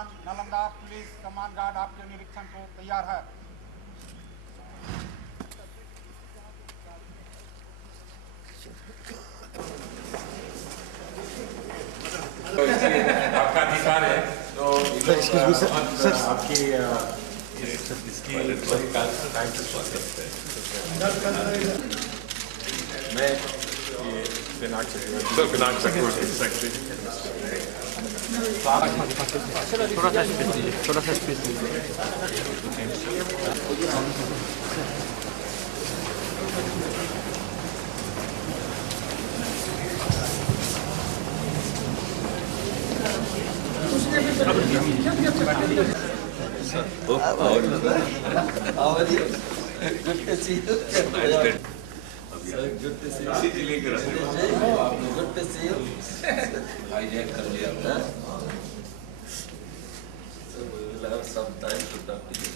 दौरान नालंदा पुलिस कमान गार्ड आपके निरीक्षण को तैयार है। आपका अधिकार है तो आपकी इसकी मैं पिनाक सेक्रेटरी थोड़ा सा स्पेस दीजिए। Good to see you. Good to see you. Good to see you. Hijack कर लिया था। So we will have some time to talk to you.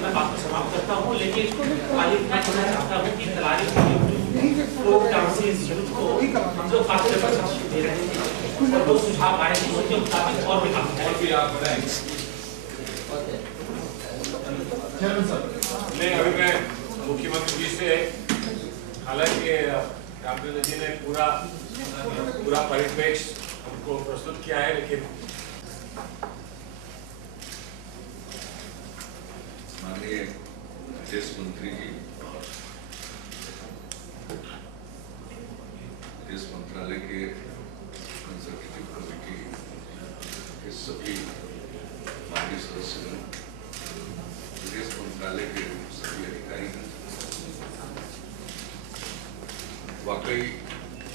मैं बात समाप्त करता हूँ, लेकिन खाली मैं कहना चाहता हूँ कि तलारी फोक डांसेस यूथ को हम लोग काफी रिप्रेजेंटेशन दे रहे हैं और वो सुझाव आए हैं उसके मुताबिक और भी काम करेंगे। आप बताएं। नहीं, अभी मैं मुख्यमंत्री जी से हालांकि रामचंद्र जी ने पूरा परिप्रेक्ष्य हमको प्रस्तुत किया है, लेकिन माननीय विदेश मंत्री जी और विदेश मंत्रालय के कंसल्टेटिव कमेटी के सभी माननीय सदस्यगण, विदेश मंत्रालय के सभी अधिकारीगण, वाकई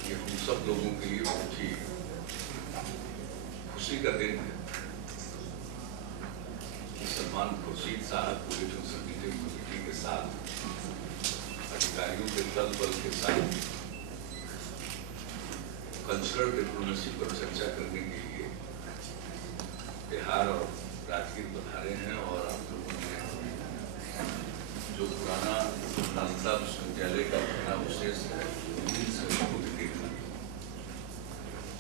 ये हम सब लोगों के लिए बहुत ही खुशी का दिन है। सलमान खुर्शीद साहब पूरे कंसल्टेटिव कमेटी के साथ, अधिकारियों के दल बल के साथ कल्चरल डिप्लोमेसी पर चर्चा करने के लिए बिहार और राजगीर पधारे हैं। और आप लोगों ने जो पुराना नालंदा विश्वविद्यालय का भग्नावशेष है उसको भी देखा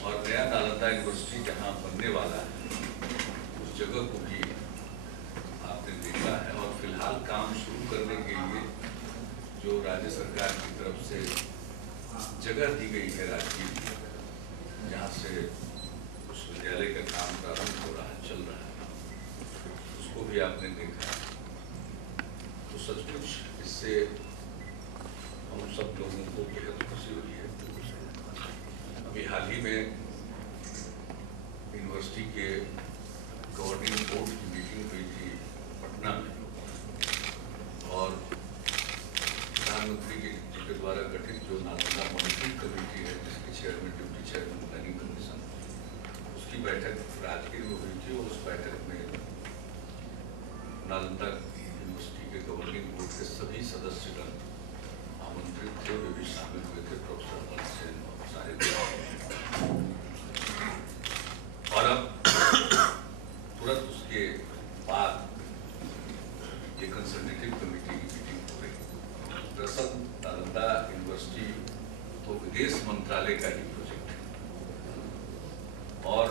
और नया नालंदा यूनिवर्सिटी जहाँ बनने वाला है उस जगह को भी आपने देखा है। और फिलहाल काम शुरू करने के लिए जो राज्य सरकार की तरफ से जगह दी गई है राजगीर में, जहाँ से विश्वविद्यालय का काम प्रारंभ हो रहा है, चल रहा है, उसको भी आपने देखा। तो सचमुच इससे हम सब लोगों को बेहद खुशी हुई है। अभी हाल ही में यूनिवर्सिटी के गवर्निंग बोर्ड की मीटिंग हुई थी पटना में और प्रधानमंत्री जी के द्वारा गठित जो नालंदा मॉनिटरिंग कमेटी है, जिसके chairman deputy chairman planning commission, उसकी बैठक राजगीर में हुई थी। और उस बैठक में नालंदा यूनिवर्सिटी के गवर्निंग बोर्ड के सभी सदस्यगण आमंत्रित थे, वे भी शामिल हुए थे, प्रोफेसर हर्ष सेन और सारे। और अब तुरंत उसके बाद ये कंसल्टेटिव कमेटी की मीटिंग हो रही। दरअसल नालंदा यूनिवर्सिटी तो विदेश मंत्रालय का ही प्रोजेक्ट है और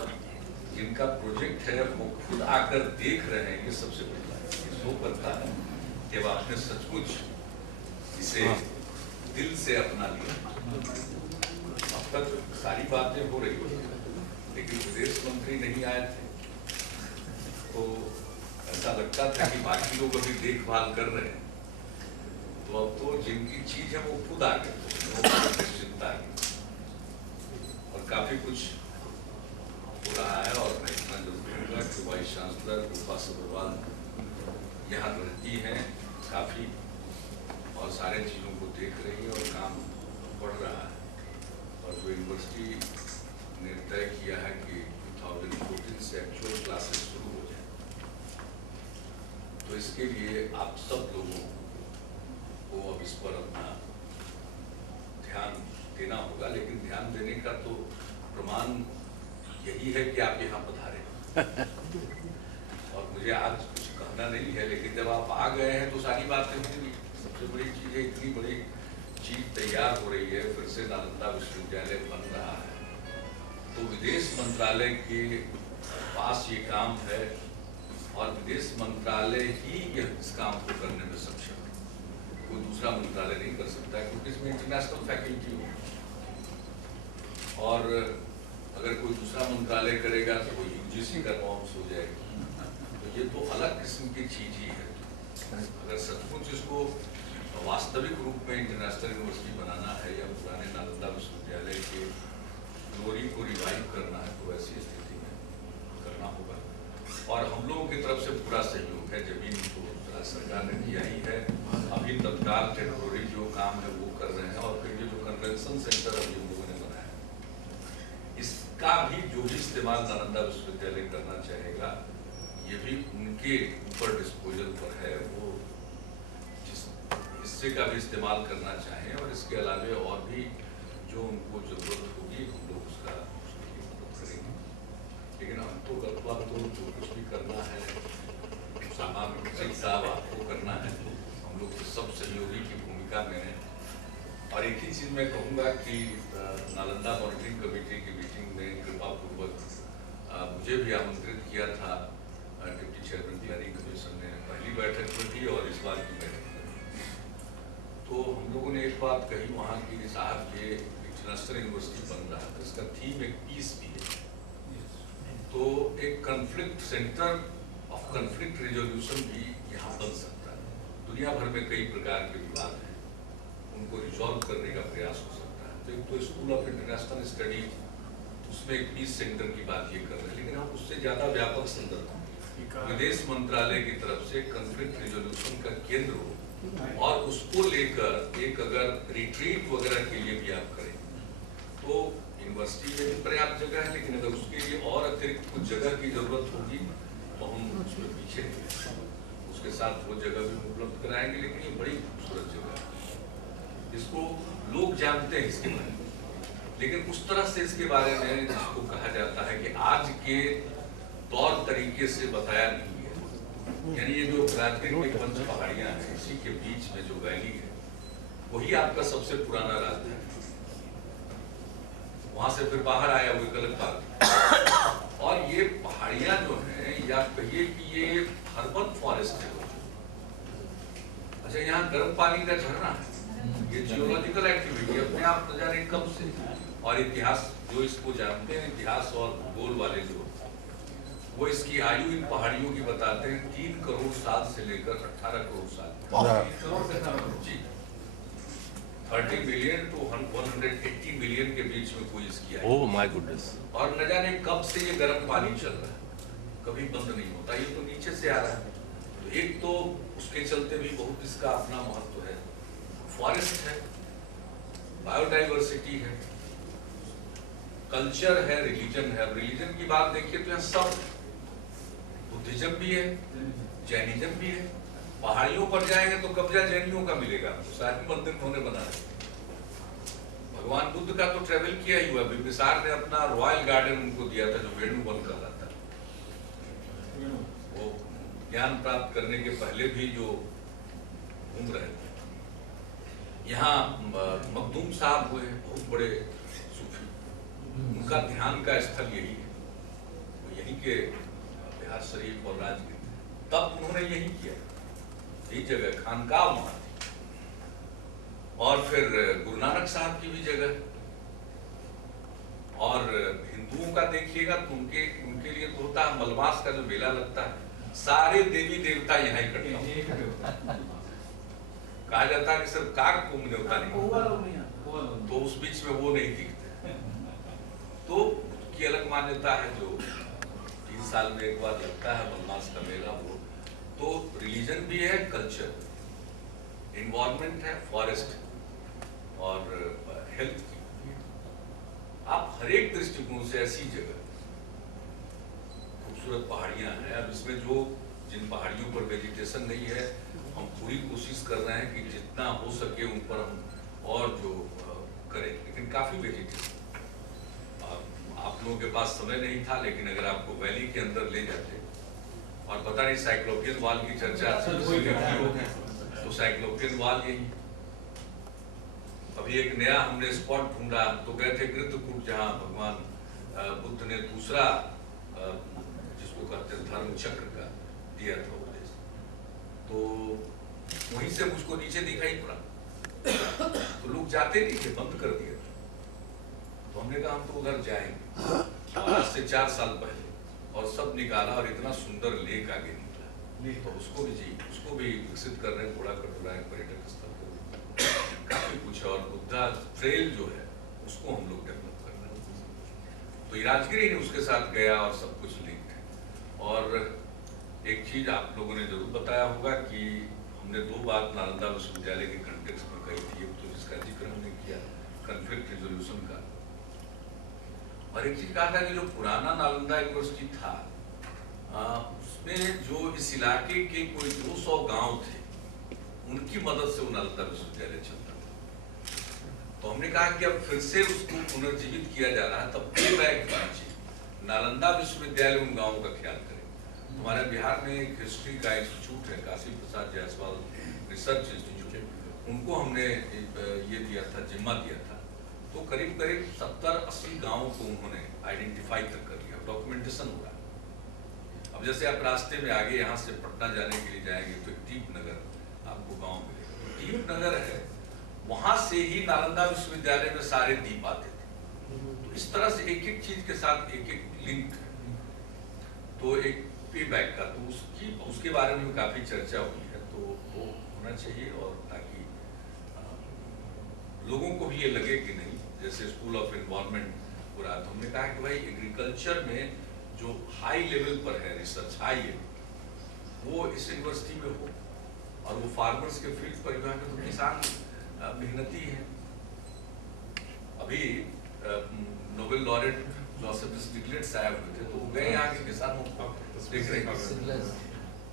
जिनका प्रोजेक्ट है वो खुद आकर देख रहे हैं, ये सबसे बड़ी बात है। शो करता है कि अब आपने सचमुच इसे दिल से अपना लिया। अब तक सारी बातें हो रही थी लेकिन विदेश मंत्री नहीं आए थे, तो ऐसा लगता था कि बाकी लोग अभी देखभाल कर रहे हैं। तो अब तो जिनकी चीज है वो खुद आ गए, निश्चिंता आ गई और काफी कुछ हो रहा है। और मैं इतना जरूर कहूँगा कि वाइस चांसलर रूपा सब्रवाल यहाँ रहती हैं काफी और सारे चीजों को देख रही है और काम बढ़ रहा है। और जो यूनिवर्सिटी ने तय किया है कि 2014 से एक्चुअल क्लासेस शुरू हो जाए, तो इसके लिए आप सब लोगों को अब इस पर अपना ध्यान देना होगा। लेकिन ध्यान देने का तो प्रमाण यही है कि आप यहाँ पधारे और मुझे आज कुछ कहना नहीं है, लेकिन जब आप आ गए हैं तो सारी बातें होंगी। सबसे बड़ी चीज है, इतनी बड़ी चीज तैयार हो रही है, फिर से नालंदा विश्वविद्यालय बन रहा है, तो विदेश मंत्रालय के पास ये काम है और विदेश मंत्रालय ही इस काम को करने में सक्षम है, कोई दूसरा मंत्रालय नहीं कर सकता है, क्योंकि इसमें इंटरनेशनल फैकल्टी हो। और अगर कोई दूसरा मंत्रालय करेगा तो वो यूजीसी का नॉर्म्स हो जाएगी, तो ये तो अलग किस्म की चीज ही है। अगर सचमुच इसको वास्तविक रूप में इंटरनेशनल यूनिवर्सिटी बनाना है या पुराने नालंदा विश्वविद्यालय के ग्लोरी को रिवाइव करना है, तो ऐसी स्थिति में करना होगा। और हम लोगों की तरफ से पूरा सहयोग है। जमीन तो राज्य सरकार ने दिया ही है, अभी तत्काल टेम्पोररी जो काम है वो कर रहे हैं, और फिर ये जो कन्वेंशन सेंटर अभी हम लोगों ने बनाया, इसका भी जो भी इस्तेमाल नालंदा विश्वविद्यालय करना चाहेगा, ये भी उनके ऊपर डिस्पोजल पर है, वो जिस हिस्से का भी इस्तेमाल करना चाहें, और इसके अलावे और भी जो उनको जरूरत होगी हम लोग उसका मदद करेंगे। लेकिन हम तो गलवा तो जो कुछ भी करना है, सामान्य साहब आपको करना है, हम लोग सब सहयोगी की भूमिका में है। और एक ही चीज मैं कहूँगा कि नालंदा मॉनिटरिंग कमेटी की मीटिंग में कृपापूर्वक मुझे भी आमंत्रित किया था डिप्टी चेयरमैन प्लानिंग कमीशन ने, पहली बैठक में भी और इस बार की बैठक में। तो हम लोगों ने एक बात कही वहाँ की, साहब ये इंटरनेशनल यूनिवर्सिटी बन रहा है, इसका थीम एक पीस भी है, तो एक conflict centre of conflict resolution भी यहाँ बन सकता है। दुनिया भर में कई प्रकार के विवाद हैं, उनको रिजॉल्व करने का प्रयास हो सकता है। तो एक तो स्कूल ऑफ इंटरनेशनल स्टडी, उसमें एक पीस सेंटर की बात ये कर रहे हैं, लेकिन हम उससे ज्यादा व्यापक संदर्भ विदेश मंत्रालय की तरफ से कॉन्फ्लिक्ट रिजोल्यूशन का केंद्र हो, और उसको लेकर एक अगर रिट्रीट वगैरह के लिए भी आप करें, तो यूनिवर्सिटी में भी पर्याप्त जगह है, लेकिन अगर उसके लिए और अतिरिक्त कुछ जगह की जरूरत होगी तो हम उसमें पीछे हैं, उसके साथ वो जगह भी उपलब्ध कराएंगे। लेकिन ये बड़ी खूबसूरत जगह है, इसको लोग जानते हैं इसके बारे में, लेकिन उस तरह से इसके बारे में जिसको कहा जाता है कि आज के तौर तरीके से बताया नहीं है। यानी ये जो प्राकृतिक पंच पहाड़ियां हैं, इसी के बीच में जो वैली है, वही आपका सबसे पुराना राजधानी। वहां से फिर बाहर आया वो एक अलग बात। और ये पहाड़ियां जो हैं, या कहिए कि ये हर्बल फॉरेस्ट है। अच्छा, यहाँ गर्म पानी का झरना है, ये जियोलॉजिकल एक्टिविटी अपने आप न जाने कब से। और इतिहास जो इसको जानते हैं, इतिहास और भूगोल वाले जो, वो इसकी आयु इन पहाड़ियों की बताते हैं 3 करोड़ साल से लेकर 18 करोड़ साल जी, 30 मिलियन टू 180 मिलियन के बीच में कोई इसकी आयु। Oh my goodness. और न जाने कब से ये गर्म पानी चल रहा है, कभी बंद नहीं होता, ये तो नीचे से आ रहा है। तो एक तो उसके चलते भी बहुत इसका अपना महत्व है। फॉरेस्ट है, बायोडाइवर्सिटी है, कल्चर है, रिलीजन है। अब रिलीजन की बात देखिए तो यहाँ सब, बुद्धिज्म भी है, जैनिज्म भी है। पहाड़ियों पर जाएंगे तो कब्जा जैनियों का मिलेगा, सारे मंदिर होने बना है। भगवान बुद्ध का तो ट्रेवल किया ही हुआ, बिंबिसार ने अपना रॉयल गार्डन उनको दिया था, जो वेणुवन कहलाता है। वो ज्ञान प्राप्त करने के पहले भी जो घूम रहे थे। यहाँ मखदूम साहब हुए बहुत बड़े सूफी, उनका ध्यान का स्थल यही है, वो यहीं के बिहार शरीफ और राजगीर, तब उन्होंने यही किया, यही जगह खानकाह वहां थी। और फिर गुरु नानक साहब की भी जगह। और हिंदुओं का देखिएगा तो उनके लिए तो होता है मलमास का जो मेला लगता है, सारे देवी देवता यहाँ इकट्ठे होते। कहा जाता है कि सिर्फ काग को न्योता नहीं, तो उस बीच में वो नहीं दिखते। तो की अलग मान्यता है, जो 3 साल में एक बार लगता है मलमास का मेला। वो तो रिलीजन भी है, कल्चर, एनवायरनमेंट है, फॉरेस्ट और हेल्थ की। आप हर एक दृष्टिकोण से ऐसी जगह, खूबसूरत पहाड़ियां हैं। अब इसमें जो जिन पहाड़ियों पर वेजिटेशन नहीं है, हम पूरी कोशिश कर रहे हैं कि जितना हो सके उन पर हम और जो करें, लेकिन काफी वेजिटेशन। आप लोगों के पास समय नहीं था, लेकिन अगर आपको वैली के अंदर ले जाते, और पता नहीं साइक्लोपियन वॉल की चर्चा की होगी, तो साइक्लोपियन वॉल यही, अभी एक नया हमने स्पॉट ढूंढा, तो गए थे गृद्धकूट, जहाँ भगवान बुद्ध ने दूसरा जिसको कहते हैं धर्म चक्र का दिया था उपदेश, तो वहीं से मुझको नीचे दिखाई पड़ा। तो लोग जाते नहीं थे, बंद कर दिया था। तो हमने कहा हम तो उधर जाएंगे, आज से 4 साल पहले, और सब निकाला और इतना सुंदर लेक आगे निकला। तो उसको भी विकसित कर रहे हैं, थोड़ा कटोरा है पर्यटक स्थल को काफी कुछ है। और बुद्धा ट्रेल जो है उसको हम लोग डेवलप कर रहे हैं। तो राजगिरी ने उसके साथ गया और सब कुछ लिंक है। और एक चीज आप लोगों ने जरूर बताया होगा कि हमने 2 बात नालंदा विश्वविद्यालय के कंटेक्स्ट में कही थी। एक तो जिसका जिक्र हमने किया कॉन्फ्लिक्ट रिजोल्यूशन का, और एक चीज कहा था कि जो पुराना नालंदा यूनिवर्सिटी था उसमें जो इस इलाके के कोई 200 गांव थे, उनकी मदद से वो नालंदा विश्वविद्यालय चलता था। तो हमने कहा कि अब फिर से उसको पुनर्जीवित किया जा रहा है, तब पे बैक नालंदा विश्वविद्यालय उन गांवों का ख्याल करे। हमारे बिहार में एक हिस्ट्री का इंस्टीट्यूट है, काशी प्रसाद जायसवाल रिसर्च इंस्टीट्यूट, उनको हमने ये दिया था, जिम्मा दिया था। तो करीब 70-80 गांवों को उन्होंने आइडेंटिफाई कर लिया, डॉक्यूमेंटेशन हो रहा है। अब जैसे आप रास्ते में आगे यहाँ से पटना जाने के लिए जाएंगे तो दीपनगर आपको गांव मिलेगा। तो दीपनगर है, वहां से ही नालंदा विश्वविद्यालय में सारे दीप आते थे। तो इस तरह से एक एक चीज के साथ एक एक लिंक है। तो एक पे बैक का, तो उसके बारे में काफी चर्चा हुई है, तो वो होना चाहिए। और ताकि लोगों को भी ये लगे कि नहीं, जैसे स्कूल ऑफ एनवायरनमेंट हो रहा, तो हमने कहा कि भाई एग्रीकल्चर में जो हाई लेवल पर है रिसर्च, हाई है, वो इस यूनिवर्सिटी में हो। और वो फार्मर्स के फील्ड पर यहाँ के तो किसान मेहनती हैं। अभी नोबेल लॉरेट जोसेफ स्टिग्लिट्ज़ आए हुए थे, तो वो गए यहाँ के किसानों को देख रहे।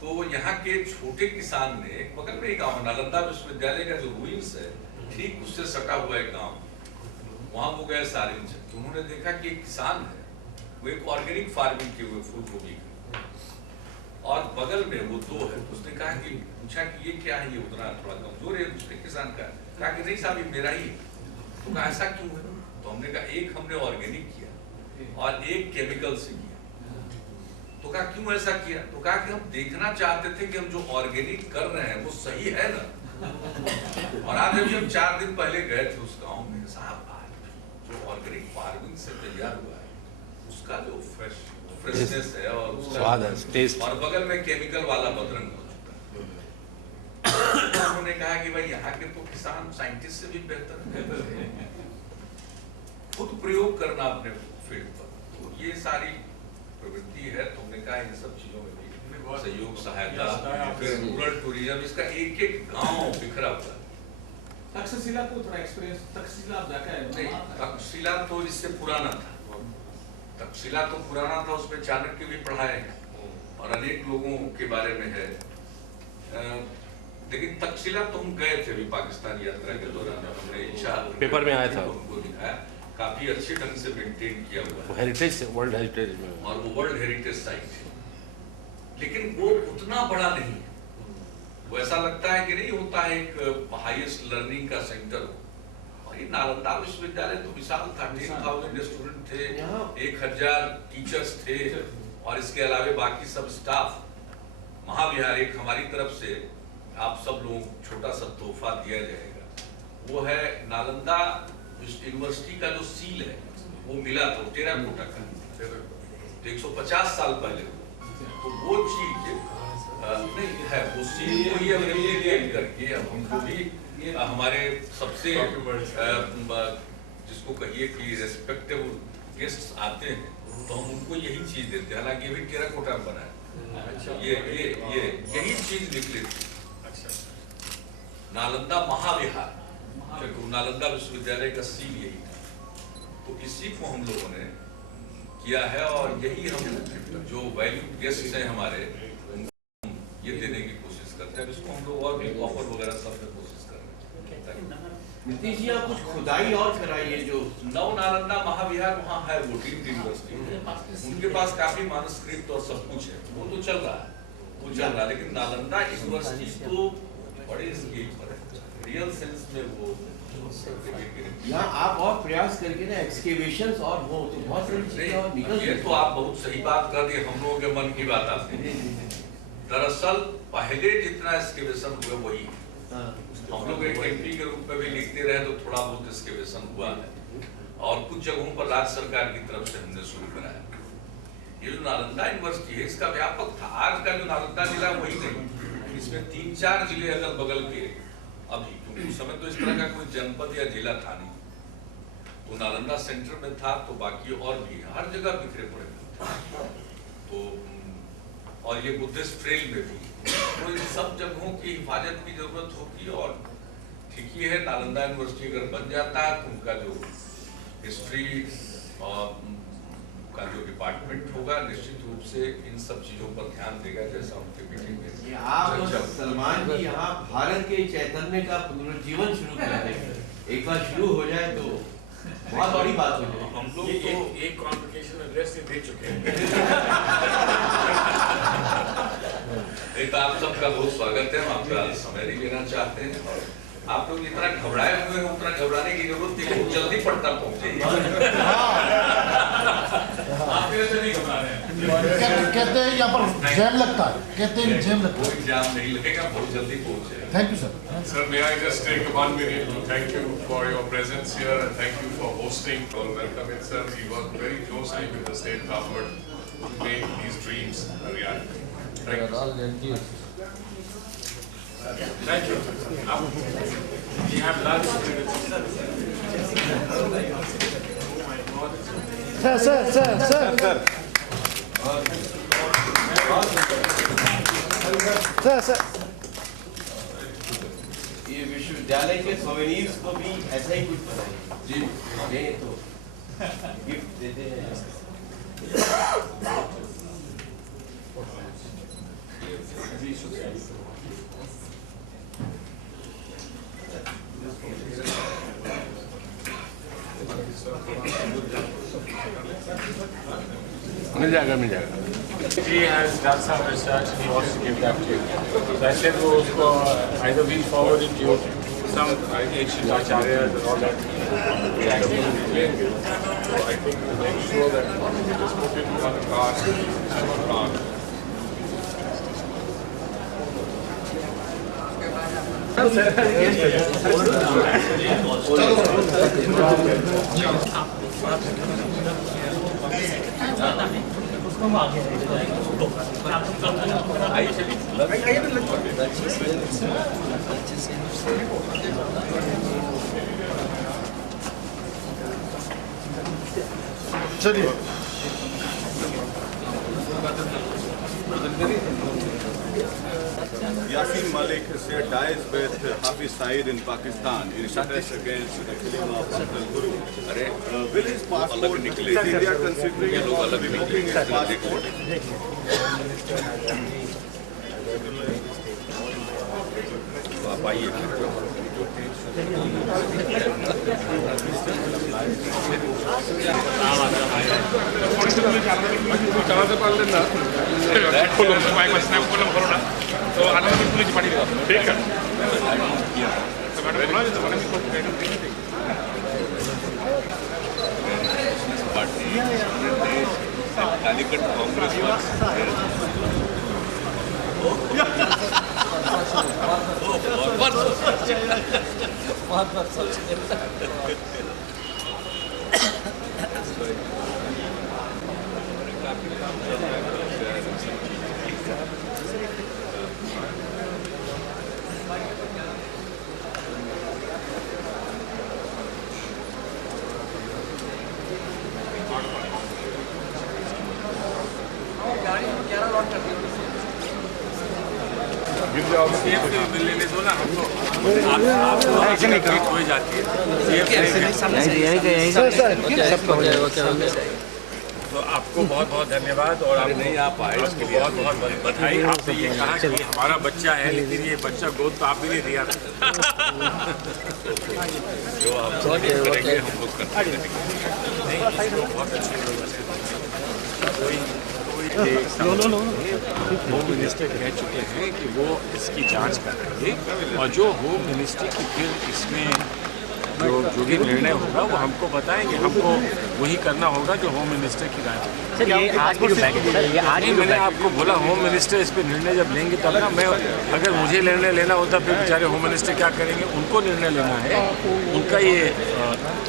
तो यहाँ के छोटे किसान ने, बगल में एक गाँव नालंदा विश्वविद्यालय का जो रूइंस है, ठीक उससे सटा हुआ एक गाँव, वहां वो गए सारे। तो उन्होंने देखा कि एक किसान है, वो एक ऑर्गेनिक फार्मिंग किए हुए फूल गोभी की, और बगल में वो 2 है। उसने कहा कि पूछा कि ये क्या है, ये उतना थोड़ा कमजोर है, दूसरे किसान का। कहा कि नहीं साहब, ये मेरा ही है। तो कहा ऐसा क्यों है? तो हमने कहा एक हमने ऑर्गेनिक किया और एक केमिकल से किया। तो कहा क्यों ऐसा किया? तो कहा कि हम देखना चाहते थे कि हम जो ऑर्गेनिक कर रहे हैं वो सही है ना। और आज अभी हम 4 दिन पहले गए थे उस गाँव में, साहब जो ऑर्गेनिक फार्मिंग से तैयार हुआ है उसका जो फ्रेशनेस है और उसका स्वाद है, टेस्ट, और बगल में केमिकल वाला बदरंग हो चुका है। तो उन्होंने कहा कि भाई यहाँ के तो किसान साइंटिस्ट से भी बेहतर है, खुद प्रयोग करना अपने फील्ड पर। तो ये सारी प्रवृत्ति है। तो हमने कहा इन सब चीजों में भी सहयोग, सहायता, फिर रूरल टूरिज्म, इसका एक एक गांव बिखरा हुआ है। तक्षशिला को थोड़ा एक्सपीरियंस, तक्षशिला आप जाके आए? नहीं, तक्षशिला तो इससे पुराना था। तक्षशिला तो पुराना था, उसमें चाणक्य भी पढ़ाए हैं और अनेक लोगों के बारे में है। लेकिन तक्षशिला तो हम गए थे अभी पाकिस्तान यात्रा के दौरान, हमने इच्छा पेपर में आया था, उनको दिखाया, काफी अच्छे ढंग से मेंटेन किया हुआ है, हेरिटेज, वर्ल्ड हेरिटेज में, और वो वर्ल्ड हेरिटेज साइट है। लेकिन वो उतना बड़ा नहीं है। वो ऐसा लगता है कि नहीं होता है एक हाईएस्ट लर्निंग का सेंटर हो। और ये नालंदा विश्वविद्यालय तो विशाल था, 10,000 स्टूडेंट थे, 1000 टीचर्स थे, और इसके अलावा बाकी सब स्टाफ। महाविहार एक हमारी तरफ से आप सब लोगों को छोटा सा तोहफा दिया जाएगा, वो है नालंदा यूनिवर्सिटी का जो सील है वो मिला था टेराकोटा का, तो 150 साल पहले। तो वो चीज नहीं है, वो सील को ही हमने करके अब हमको भी हमारे सबसे जिसको कहिए कि रेस्पेक्टेबल गेस्ट्स आते हैं तो हम उनको यही चीज देते हैं। हालांकि ये भी टेराकोटा में बना है, ये यही चीज निकली थी। नालंदा महाविहार, नालंदा विश्वविद्यालय का सील यही था। तो इसी को हम लोगों ने किया है, और यही हम जो वैल्यू गेस्ट हैं हमारे, उनको ये देने की कोशिश करते हैं। इसको हम लोग और भी ऑफर वगैरह सब में कोशिश कर रहे हैं। नीतीश जी, आप कुछ खुदाई और कराइए। जो नव नालंदा महाविहार वहाँ है, वो डीम्ड यूनिवर्सिटी, उनके पास काफी मानस्क्रिप्ट और सब कुछ है, वो तो चल रहा है, वो चल रहा है। लेकिन नालंदा यूनिवर्सिटी तो बड़े स्केल पर रियल सेंस में वो यहाँ आप और प्रयास करके ना एक्सकेवेशंस और हो तो बहुत सारी चीजें और निकल ये तो आप बहुत सही बात कर दिए, हम लोगों के मन की बात आती है। दरअसल पहले जितना एक्सकेवेशन हुआ वही हम लोग एक एमपी के रूप में भी लिखते रहे तो थोड़ा बहुत एक्सकेवेशन हुआ है और कुछ जगहों पर राज्य सरकार की तरफ से हमने शुरू कराया। ये जो नालंदा यूनिवर्सिटी है इसका व्यापक था। आज का जो नालंदा जिला वही नहीं, इसमें 3-4 जिले अगल बगल के अभी, क्योंकि उस समय तो इस तरह का कोई जनपद या जिला था नहीं, तो नालंदा सेंटर में था तो बाकी और भी हर जगह बिखरे पड़े थे। तो और ये बुद्धिस्ट ट्रेल में भी तो इन सब जगहों की हिफाजत की जरूरत होगी। और ठीक ही है, नालंदा यूनिवर्सिटी अगर बन जाता है तो उनका जो हिस्ट्री का जो डिपार्टमेंट होगा निश्चित रूप से इन सब चीजों पर ध्यान देगा, जैसा उनके मीटिंग में आप सलमान जी यहाँ भारत के चैतन्य का पुनर्जीवन शुरू कर रहे हैं। एक बार शुरू हो जाए तो बहुत बड़ी बात हो जाए। हम लोग तो एक कॉन्वोकेशन एड्रेस दे चुके हैं। एक आप सबका बहुत स्वागत है, हम आपका समय नहीं लेना चाहते हैं और आप लोग जितना घबराए हुए हैं उतना घबराने की जरूरत नहीं, बहुत जल्दी पटना पहुंचे। आप मेरे से नहीं घबरा रहे हैं। कहते हैं यहाँ पर जैम लगता है, कहते हैं जैम लगता है। कोई जाम नहीं लगेगा, बहुत जल्दी पहुंचे। Thank you sir. Sir, may I just take 1 minute to thank you for your presence here and thank you for hosting or welcome it, sir. We work very closely with the state government to make these dreams a reality. Thank you. Thank you. We have lunch with ये विश्वविद्यालय के souvenirs को भी ऐसा ही कुछ बनाएंगे जी, नहीं तो गिफ्ट देते हैं। मिल जाएगा मिल जाएगा। He has done some research and he wants to give that to you. So I said, वो उसको either we forward it to you, some ancient acharyas and all that. So I think to make sure that we just put it on a card and a card. चलिए Yasin Malik said dies with Hafiz Saeed in Pakistan in protest against the killing of Abdul Guru. Will his passport, is India considering revoking his passport? आप आइए। कालीकट कांग्रेस लेने दो ना हमको, आपको ऐसे नहीं हो जाती है। तो आपको बहुत बहुत धन्यवाद और आप नहीं आ पाए उसके लिए बहुत बहुत बधाई। आपने ये कहा कि हमारा बच्चा है, लेकिन ये बच्चा गोद तो आप भी नहीं दिया। जो आप करेंगे हम लोग करते हैं। नहीं, इसको बहुत अच्छी कोई होम मिनिस्टर कह चुके हैं कि वो इसकी जांच करेंगे और जो होम मिनिस्ट्री की फिर इसमें जो भी निर्णय होगा वो हमको बताएंगे। हमको वही करना होगा जो होम मिनिस्टर की राय है। सर ये आज की जो बैठक है, ये आज की मैंने आपको बोला होम मिनिस्टर इस पर निर्णय जब लेंगे तब ना, मैं अगर मुझे निर्णय लेना होता फिर बेचारे होम मिनिस्टर क्या करेंगे, उनको निर्णय लेना है, उनका ये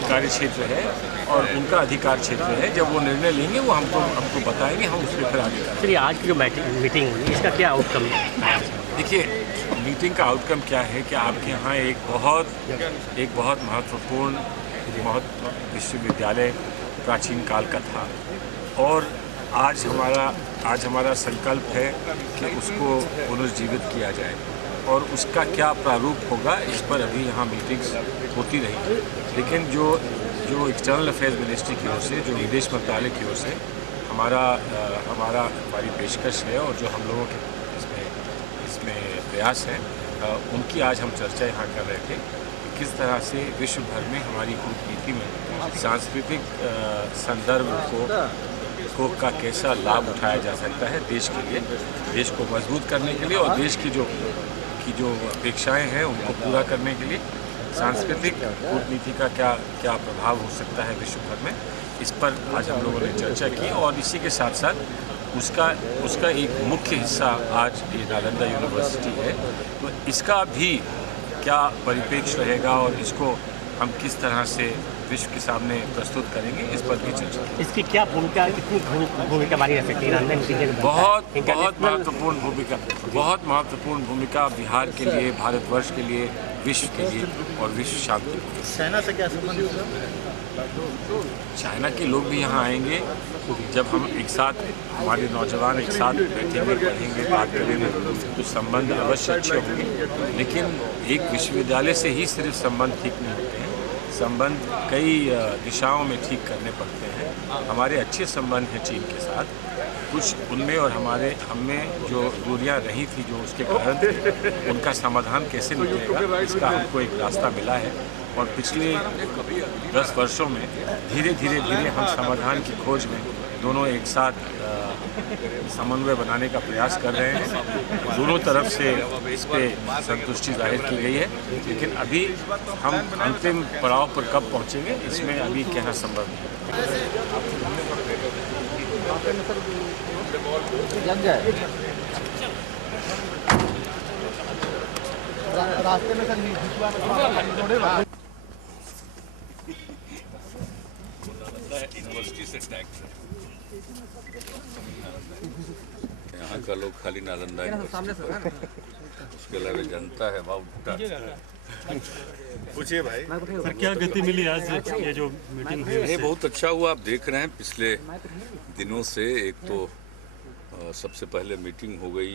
कार्य क्षेत्र है और उनका अधिकार क्षेत्र है। जब वो निर्णय लेंगे वो हमको बताएंगे, हम उस पर फिर आगे करेंगे। सर ये आज की जो मीटिंग हुई इसका क्या आउटकम है? देखिए मीटिंग का आउटकम क्या है कि आपके यहाँ एक बहुत महत्वपूर्ण विश्वविद्यालय प्राचीन काल का था और आज हमारा संकल्प है कि उसको पुनर्जीवित किया जाए और उसका क्या प्रारूप होगा इस पर अभी यहाँ मीटिंग्स होती रही। लेकिन जो एक्सटर्नल अफेयर्स मिनिस्ट्री की ओर से, जो विदेश मंत्रालय की ओर से हमारी पेशकश है और जो हम लोगों के इसमें प्रयास है, उनकी आज हम चर्चा यहाँ कर रहे थे कि किस तरह से विश्व भर में हमारी कूटनीति में सांस्कृतिक संदर्भ का कैसा लाभ उठाया जा सकता है देश के लिए, देश को मजबूत करने के लिए और देश की जो अपेक्षाएं हैं उनको पूरा करने के लिए सांस्कृतिक कूटनीति का क्या प्रभाव हो सकता है विश्व भर में, इस पर आज हम लोगों ने चर्चा की। और इसी के साथ साथ उसका एक मुख्य हिस्सा आज ये नालंदा यूनिवर्सिटी है, तो इसका भी क्या परिप्रेक्ष्य रहेगा और इसको हम किस तरह से विश्व के सामने प्रस्तुत करेंगे, इस पर भी चर्चा। इसकी क्या भूमिका, कितनी भूमिका हमारी रह सकती है? बहुत महत्वपूर्ण भूमिका बिहार के लिए, भारतवर्ष के लिए, विश्व के लिए और विश्व शांति। चाइना से क्या संबंध है? चाइना के लोग भी यहाँ आएंगे, जब हम एक साथ, हमारे नौजवान एक साथ बैठेंगे, पढ़ेंगे, बात करेंगे तो संबंध अवश्य अच्छे होंगे। लेकिन एक विश्वविद्यालय से ही सिर्फ संबंध ठीक नहीं होते हैं, संबंध कई दिशाओं में ठीक करने पड़ते हैं। हमारे अच्छे संबंध हैं चीन के साथ, कुछ उनमें और हमें जो दूरियां रही थी जो उसके कारण थे, उनका समाधान कैसे निकलेगा इसका हमको एक रास्ता मिला है। और पिछले 10 वर्षों में धीरे धीरे हम समाधान की खोज में दोनों एक साथ समन्वय बनाने का प्रयास कर रहे हैं। दोनों तरफ से इस पे संतुष्टि जाहिर की गई है, लेकिन अभी हम अंतिम पड़ाव पर कब पहुंचेंगे इसमें अभी कहना संभव नहीं है। रास्ते में सर यूनिवर्सिटी से टैक्स है, यहाँ का लोग खाली नालंदा उसके अलावा जनता है पूछिए भाई। सर क्या गति मिली आज ये जो मीटिंग हुई? ये बहुत अच्छा हुआ। आप देख रहे हैं पिछले दिनों से, एक तो सबसे पहले मीटिंग हो गई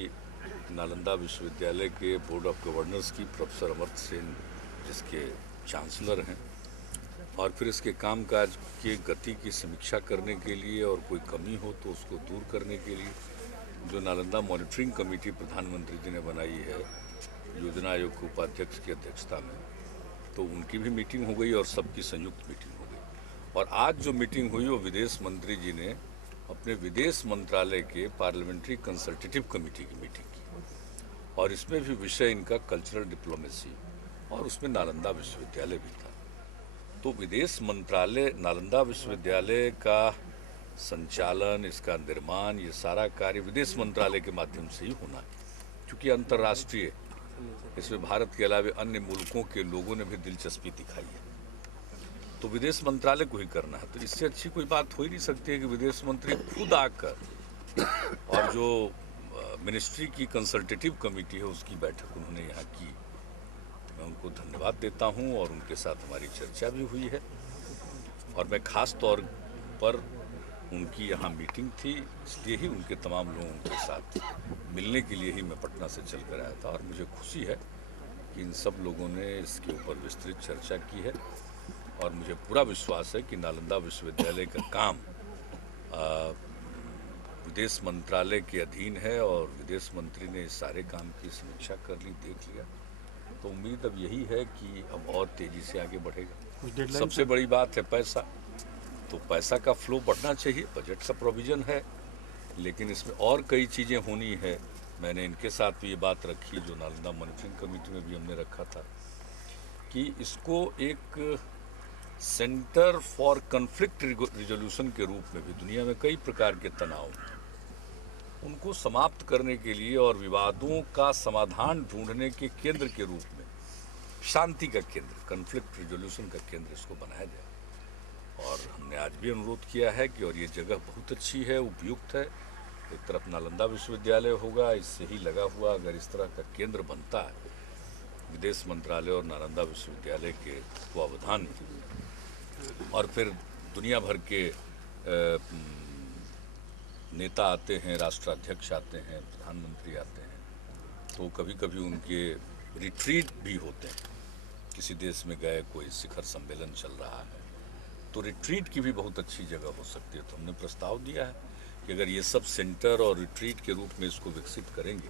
नालंदा विश्वविद्यालय के बोर्ड ऑफ गवर्नर्स की, प्रोफेसर अमर्त्य सेन जिसके चांसलर हैं, और फिर इसके कामकाज की गति की समीक्षा करने के लिए और कोई कमी हो तो उसको दूर करने के लिए जो नालंदा मॉनिटरिंग कमेटी प्रधानमंत्री जी ने बनाई है योजना आयोग के उपाध्यक्ष की अध्यक्षता में, तो उनकी भी मीटिंग हो गई और सबकी संयुक्त मीटिंग हो गई। और आज जो मीटिंग हुई वो विदेश मंत्री जी ने अपने विदेश मंत्रालय के पार्लियामेंट्री कंसल्टेटिव कमेटी की मीटिंग की और इसमें भी विषय इनका कल्चरल डिप्लोमेसी और उसमें नालंदा विश्वविद्यालय भी था। तो विदेश मंत्रालय, नालंदा विश्वविद्यालय का संचालन, इसका निर्माण, ये सारा कार्य विदेश मंत्रालय के माध्यम से ही होना है, क्योंकि अंतर्राष्ट्रीय, इसमें भारत के अलावा अन्य मुल्कों के लोगों ने भी दिलचस्पी दिखाई है, तो विदेश मंत्रालय को ही करना है। तो इससे अच्छी कोई बात हो ही नहीं सकती है कि विदेश मंत्री खुद आकर, और जो मिनिस्ट्री की कंसल्टेटिव कमेटी है उसकी बैठक उन्होंने यहाँ की, मैं उनको धन्यवाद देता हूँ और उनके साथ हमारी चर्चा भी हुई है। और मैं खास तौर पर उनकी यहाँ मीटिंग थी इसलिए ही उनके तमाम लोगों के साथ मिलने के लिए ही मैं पटना से चल कर आया था, और मुझे खुशी है कि इन सब लोगों ने इसके ऊपर विस्तृत चर्चा की है और मुझे पूरा विश्वास है कि नालंदा विश्वविद्यालय का काम विदेश मंत्रालय के अधीन है और विदेश मंत्री ने इस सारे काम की समीक्षा कर ली, देख लिया, तो उम्मीद अब यही है कि अब और तेजी से आगे बढ़ेगा। सबसे बड़ी बात है पैसा, तो पैसा का फ्लो बढ़ना चाहिए, बजट का प्रोविज़न है, लेकिन इसमें और कई चीज़ें होनी है। मैंने इनके साथ भी ये बात रखी, जो नालंदा मॉनिटरिंग कमेटी में भी हमने रखा था, कि इसको एक सेंटर फॉर कन्फ्लिक्ट रिजोल्यूशन के रूप में भी, दुनिया में कई प्रकार के तनाव उनको समाप्त करने के लिए और विवादों का समाधान ढूंढने के केंद्र के रूप में, शांति का केंद्र, कन्फ्लिक्ट रिजोल्यूशन का केंद्र इसको बनाया जाए। और हमने आज भी अनुरोध किया है कि, और ये जगह बहुत अच्छी है, उपयुक्त है। एक तरफ नालंदा विश्वविद्यालय होगा, इससे ही लगा हुआ अगर इस तरह का केंद्र बनता है, विदेश मंत्रालय और नालंदा विश्वविद्यालय के तत्वावधान में, और फिर दुनिया भर के नेता आते हैं, राष्ट्राध्यक्ष आते हैं, प्रधानमंत्री आते हैं, तो कभी कभी उनके रिट्रीट भी होते हैं। किसी देश में गए, कोई शिखर सम्मेलन चल रहा है, तो रिट्रीट की भी बहुत अच्छी जगह हो सकती है। तो हमने प्रस्ताव दिया है कि अगर ये सब सेंटर और रिट्रीट के रूप में इसको विकसित करेंगे,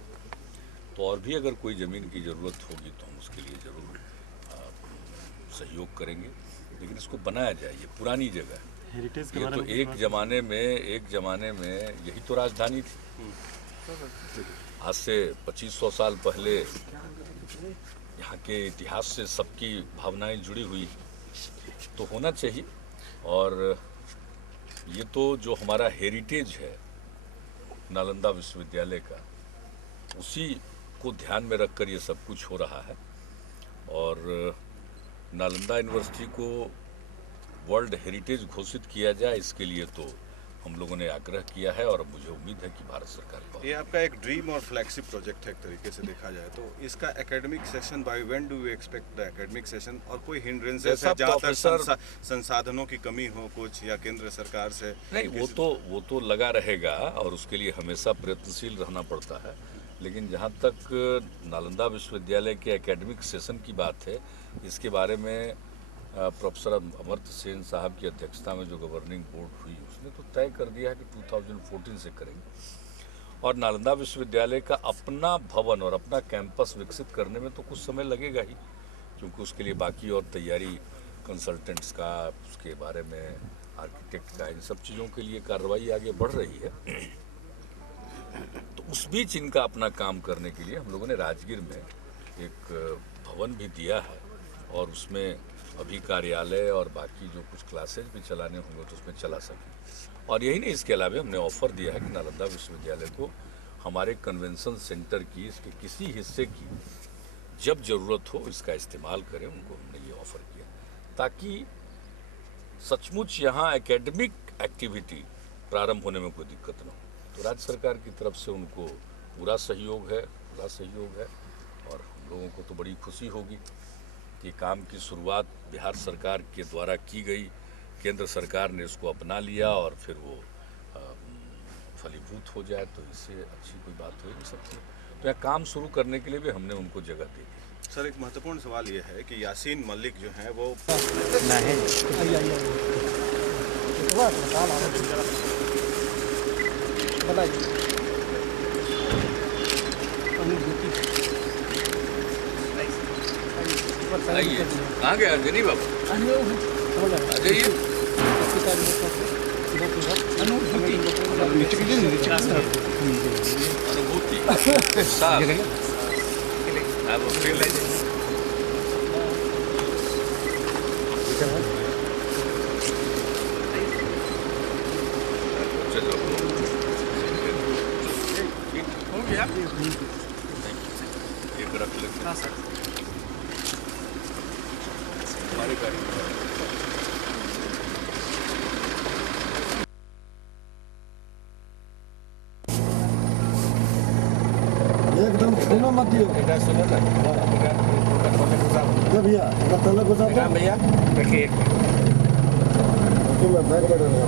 तो और भी अगर कोई ज़मीन की ज़रूरत होगी तो हम उसके लिए ज़रूर सहयोग करेंगे, लेकिन इसको बनाया जाए। ये पुरानी जगह है, ये तो एक ज़माने में यही तो राजधानी थी। आज से 2500 साल पहले यहाँ के इतिहास से सबकी भावनाएं जुड़ी हुई तो होना चाहिए। और ये तो जो हमारा हेरिटेज है नालंदा विश्वविद्यालय का, उसी को ध्यान में रखकर ये सब कुछ हो रहा है। और नालंदा यूनिवर्सिटी को वर्ल्ड हेरिटेज घोषित किया जाए, इसके लिए तो हम लोगों ने आग्रह किया है, और मुझे उम्मीद है कि भारत सरकार को। ये आपका एक ड्रीम और फ्लैगशिप प्रोजेक्ट है एक तरीके से देखा जाए तो। इसका academic session by when do you expect the academic session, और कोई हिंड्रेंसेस है जहाँ तक संसाधनों की कमी हो कुछ, या केंद्र सरकार से? नहीं, वो तो लगा रहेगा और उसके लिए हमेशा प्रयत्नशील रहना पड़ता है। लेकिन जहाँ तक नालंदा विश्वविद्यालय के एकेडमिक सेशन की बात है, इसके बारे में प्रोफेसर अमर्त्य सेन साहब की अध्यक्षता में जो गवर्निंग बोर्ड हुई, उसने तो तय कर दिया है कि 2014 से करेंगे। और नालंदा विश्वविद्यालय का अपना भवन और अपना कैंपस विकसित करने में तो कुछ समय लगेगा ही, क्योंकि उसके लिए बाकी और तैयारी, कंसल्टेंट्स का, उसके बारे में आर्किटेक्ट का, इन सब चीज़ों के लिए कार्रवाई आगे बढ़ रही है। तो उस बीच इनका अपना काम करने के लिए हम लोगों ने राजगीर में एक भवन भी दिया है, और उसमें अभी कार्यालय और बाकी जो कुछ क्लासेज भी चलाने होंगे तो उसमें चला सकें। और यही नहीं, इसके अलावा हमने ऑफ़र दिया है कि नालंदा विश्वविद्यालय को हमारे कन्वेंशन सेंटर की, इसके किसी हिस्से की जब ज़रूरत हो इसका इस्तेमाल करें। उनको हमने ये ऑफ़र किया ताकि सचमुच यहाँ एकेडमिक एक्टिविटी प्रारंभ होने में कोई दिक्कत न हो। तो राज्य सरकार की तरफ से उनको पूरा सहयोग है, और हम लोगों को तो बड़ी खुशी होगी कि काम की शुरुआत बिहार सरकार के द्वारा की गई, केंद्र सरकार ने इसको अपना लिया और फिर वो फलीभूत हो जाए, तो इससे अच्छी कोई बात हो ही नहीं सकती। तो यहाँ काम शुरू करने के लिए भी हमने उनको जगह दे दी। सर, एक महत्वपूर्ण सवाल ये है कि यासीन मलिक जो हैं वो आइए, कहाँ गए अंजनी बाबा? आ जाइए। अनुभूति साफ आप फिर ले हो गया, एक रख लेते हमारी गाड़ी एकदम सुनो मत दियो। सुनो ना भैया भैया देखिए मैं बैग कर रहा हूँ।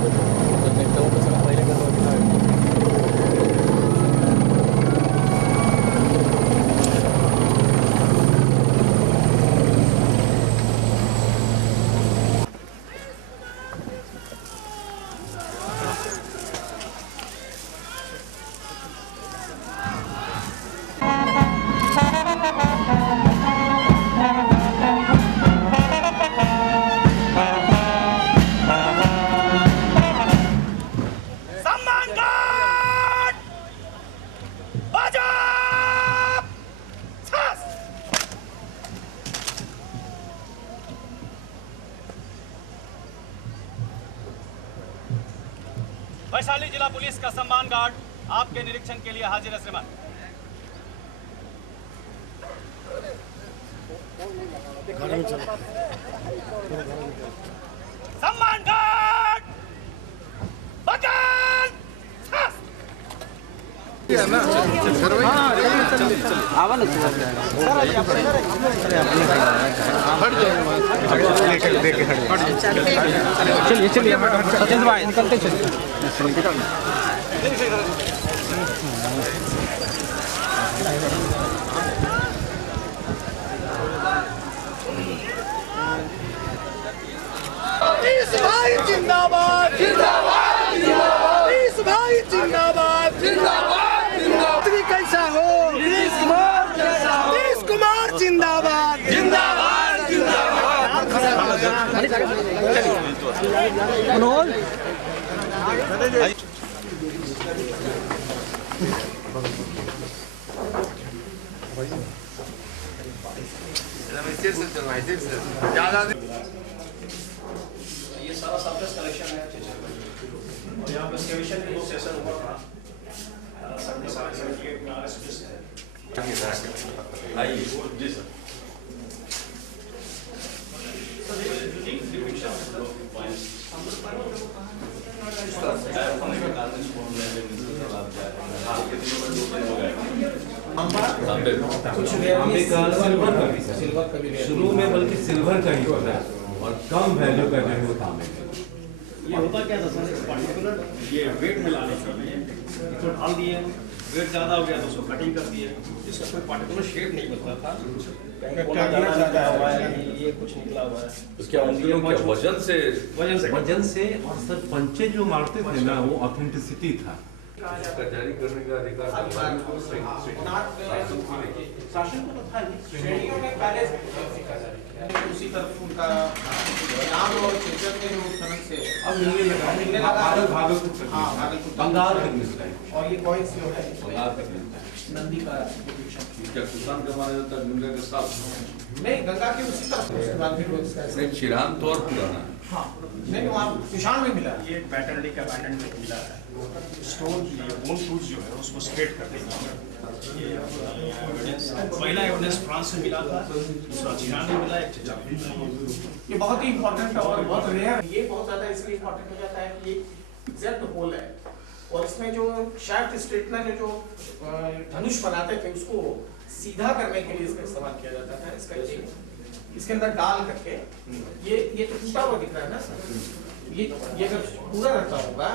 वैशाली जिला पुलिस का सम्मान गार्ड आपके निरीक्षण के लिए हाजिर है श्रीमान। सम्मान गार्ड बचान चलिए चलिए सचिन भाई निकलते चलिए। भाई जिंदाबाद जिंदाबाद जिंदाबाद भाई जिंदाबाद जिंदाबाद जिंदाबाद कैसा हो नीतीश कुमार जिंदाबाद जिंदाबाद जिंदाबाद। ये सारा सरप्लस कलेक्शन है और यहाँ पे एक्सकेवेशन भी दो सेशन हुआ था। सबके सारे सर्टिफिकेट में आरएसपीएस है। आइए जी सर। शुरू में बल्कि सिल्वर का ही होता है और कम वैल्यू का जो है वो काम है। ये होता क्या था सर, पर्टिकुलर ये वेट मिलाने के लिए इसको डाल दिए, वेट ज़्यादा हो गया तो उसको कटिंग कर दिए, इसका कोई पर्टिकुलर शेप नहीं बनता था। ये कुछ निकला हुआ है वजन से और सर पंचे जो मारते थे ना वो ऑथेंटिसिटी था। इसका जारी करने का अधिकार शासन को तो था श्रेणियों में पहले उसी तरफ उनका नाम और क्षेत्र के जो खनन से अब मिलने लगा भागलपुर बंगाल तक मिलता है और ये कॉइंस जो है बंगाल तक मिलता है। नंदी का क्या किसान का माना जाता है गंगा के साथ नहीं, गंगा के उसी तरफ उसके बाद फिर नहीं, चिरान तो और पुराना है। हाँ नहीं वहाँ किसान में मिला ये बैटल का पैटर्न में मिला है। स्टोन बोन टूथ जो है उसको स्ट्रेट कर देगा। ये एविडेंस पहला एविडेंस फ्रांस से मिला था, दूसरा चीन में मिला, एक चीन में। ये बहुत ही इम्पोर्टेंट और बहुत रेयर, ये बहुत ज़्यादा इसलिए इम्पोर्टेंट हो जाता है कि ये एग्जैक्ट होल है और इसमें जो शाफ्ट स्ट्रेटनर जो धनुष बनाते थे उसको सीधा करने के लिए इसका इस्तेमाल किया जाता था। इसका इसके अंदर डाल करके ये तो टूटा हुआ दिख रहा है ना सर, ये अगर पूरा रहता होगा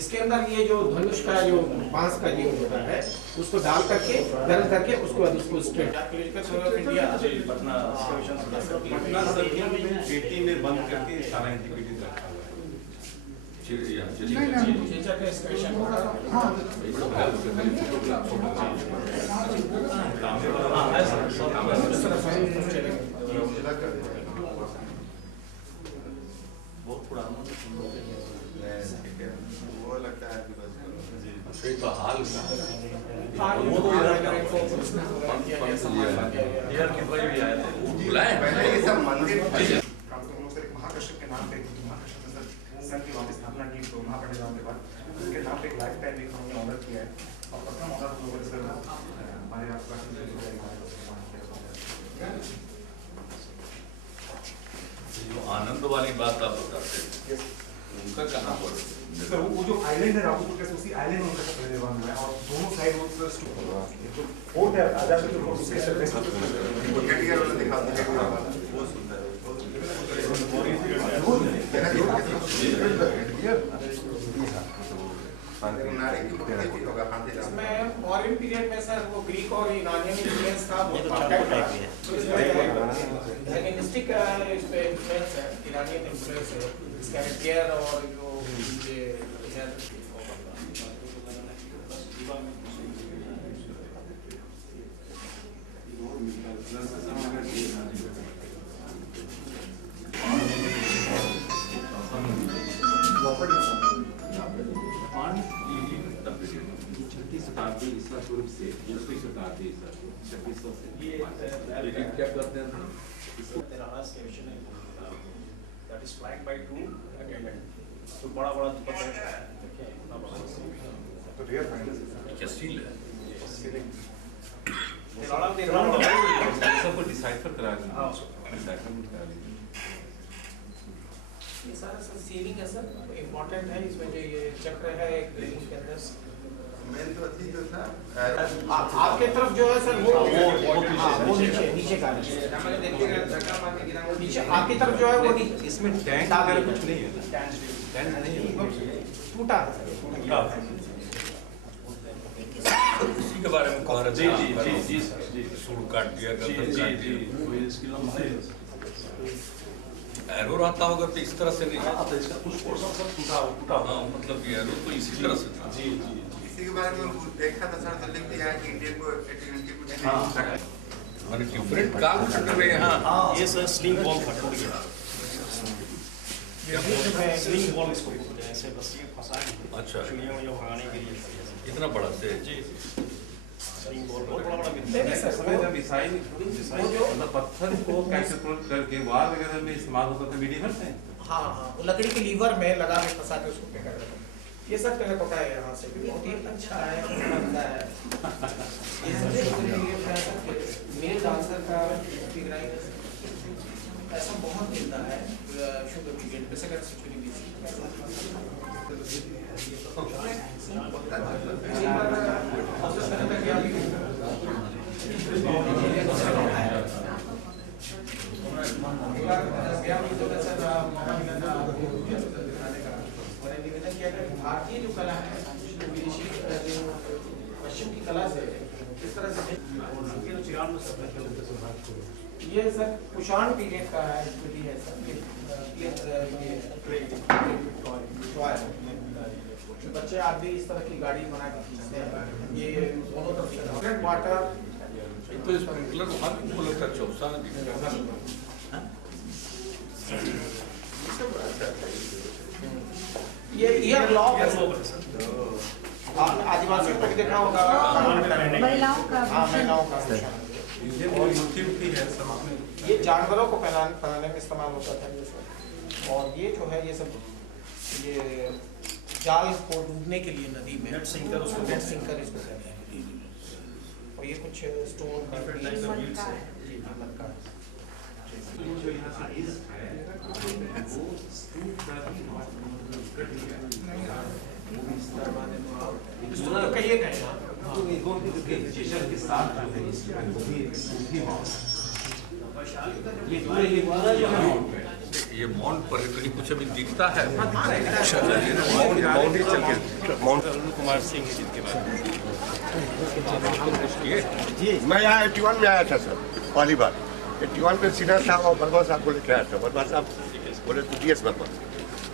इसके अंदर ये जो धनुष का जो बांस का जो होता है उसको डाल करके गर्म करके उसको स्ट्रेट इंडिया पटना पेटी में बंद करके सारा एंटीक्विटीज रखा हुआ है। बहुत पुराना वो लगता है कि बस तो हाल वो तो बुलाए पहले ये सब मंदिर महाकश्यप के नाम पे सन की वापस स्थापना की तो महापंडित के बाद उनके नाम पे एक लाइफ टाइम एक उन्होंने ऑर्डर किया है और प्रथम ऑर्डर हमारे आसपास आनंद वाली बात आप बताते हैं उनका कहाँ पर सर वो जो आइलैंड है राघोपुर के उसी आइलैंड में उनका सबसे निर्माण हुआ है और दोनों साइड वो फोर्ट है आजाद उसके कैटेगरी वाला दिखाते हैं बहुत सुंदर है इसमें मॉडर्न पीरियड में सर वो ग्रीक और यूनानियन इन्फ्लुएंस था, बहुत हेलेनिस्टिक इस पे इन्फ्लुएंस है, यूनानियन इन्फ्लुएंस है इसका कैरेक्टर और जो ये शताब्दी ईसा पूर्व से 20वीं शताब्दी ईसा पूर्व 2600 से ये क्या करते हैं that is flanked by two attendants. तो बड़ा बड़ा दुपट्टा है, देखिए इतना बड़ा तो रेयर फाइंड क्या सील है? सबको डिसाइफर करा लीजिए, डिसाइफर करा लीजिए। ये सारा सर सीलिंग है सर, इम्पोर्टेंट है इसमें जो ये चक्र है एक बिल्डिंग के अंदर। आपके तरफ जो है सर वो नीचे का नीचे आपकी तरफ जो है वो इसमें टैंक वगैरह कुछ नहीं है ना? टैंक नहीं है, टूटा इसी के बारे में कह रहे थे। जी सर, जी सूर काट दिया, गर्दन काट दिया। इसकी लंबाई एरो रहता होगा तो इस तरह से नहीं। तो इसका कुछ पोर्शन सब टूटा हाँ, मतलब ये एरो तो इसी तरह से था। जी जी इसी के बारे में देखा था सर, तो लिख दिया है कि इंडियन को एटीएनटी कुछ नहीं हाँ। हो सका। मैंने डिफरेंट काम कर रहे हैं यहाँ। ये सर स्लिंग बॉल फट गया, स्लिंग बॉल इसको बोलते हैं, ऐसे बस ये फंसा है। अच्छा। चिड़ियों में भगाने के लिए इतना बड़ा से? जी स्लिंग बॉल बहुत बड़ा नहीं मिलता सर, समय जब मिसाइल मतलब पत्थर को कैटअपल्ट करके वार वगैरह में इस्तेमाल होता था मीडियम में। हाँ हाँ, वो लकड़ी के लीवर में लगा के फंसा के उसको फेंका जाता है। ये सब टेराकोटा है यहाँ से भी बहुत ही अच्छा है, बनता है। ये सब मेल डांसर का फिगराइन ऐसा बहुत मिलता है शुगर ब्रिगेड में, सेकंड सेंचुरी में। भारतीय जो कला है विदेशी पश्चिम की कला से इस तरह से ये सर कुषाण पीरियड का है, है सर बच्चे आज भी इस तरह की गाड़ी बना के खींचते हैं। ये दोनों तरफ वाटर तो स्प्रिंकलर वहाँ भी बोला था चौसा ये ईयर लॉक है आदिवासियों को भी देखा होगा, महिलाओं का हाँ महिलाओं का ये जानवरों को पहनाने में इस्तेमाल होता था ये सब। और ये जो है ये सब ये जाल को डूबने के लिए नदी में नेट सिंकर इसको कहते हैं। और ये कुछ स्टोन ये माउंट पर कहीं कुछ अभी दिखता है? कुमार सिंह जिनके बाद जी मैं यहाँ 81 में आया था सर पहली बार। 81 में सिन्हा साहब और वर्मा साहब को लेकर आया था। वर्मा साहब बोले तो DS वर्मा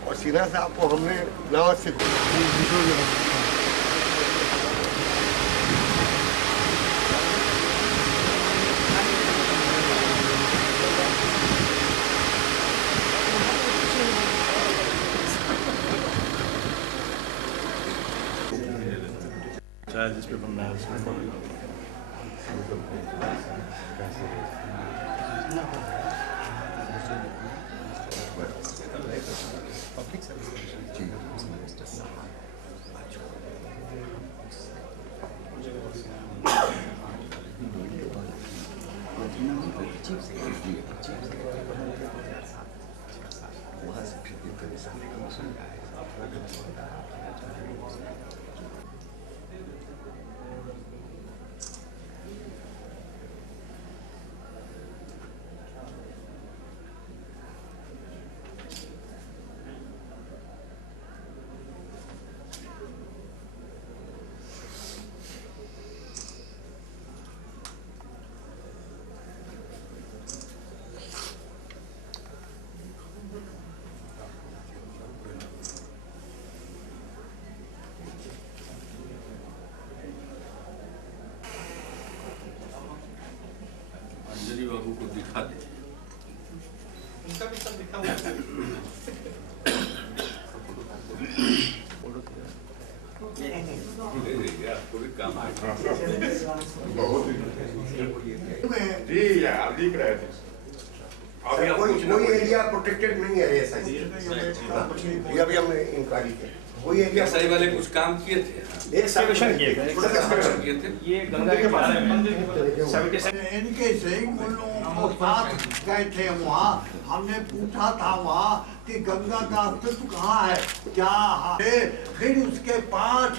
और सिन्हा साहब को हमने नाव से जिस पे बनना है उसमें पब्लिक अंजलि बाबू को दिखा दे। उनका भी सब दिखा हुआ है। आपको भी काम बहुत जी यार दिख रहे थे सर, कोई एरिया प्रोटेक्टेड नहीं है ऐसा ही। ये अभी हमने इंक्वायरी की, कोई एरिया एसआई वाले कुछ काम किए थे, एक्सकवेशन किए थे, एक्सकवेशन किए थे। ये गंगा के बारे में 77 इनके से उन लोगों को साथ गए थे वहाँ, हमने पूछा था वहाँ कि गंगा का अस्तित्व कहाँ है, क्या है, फिर उसके 5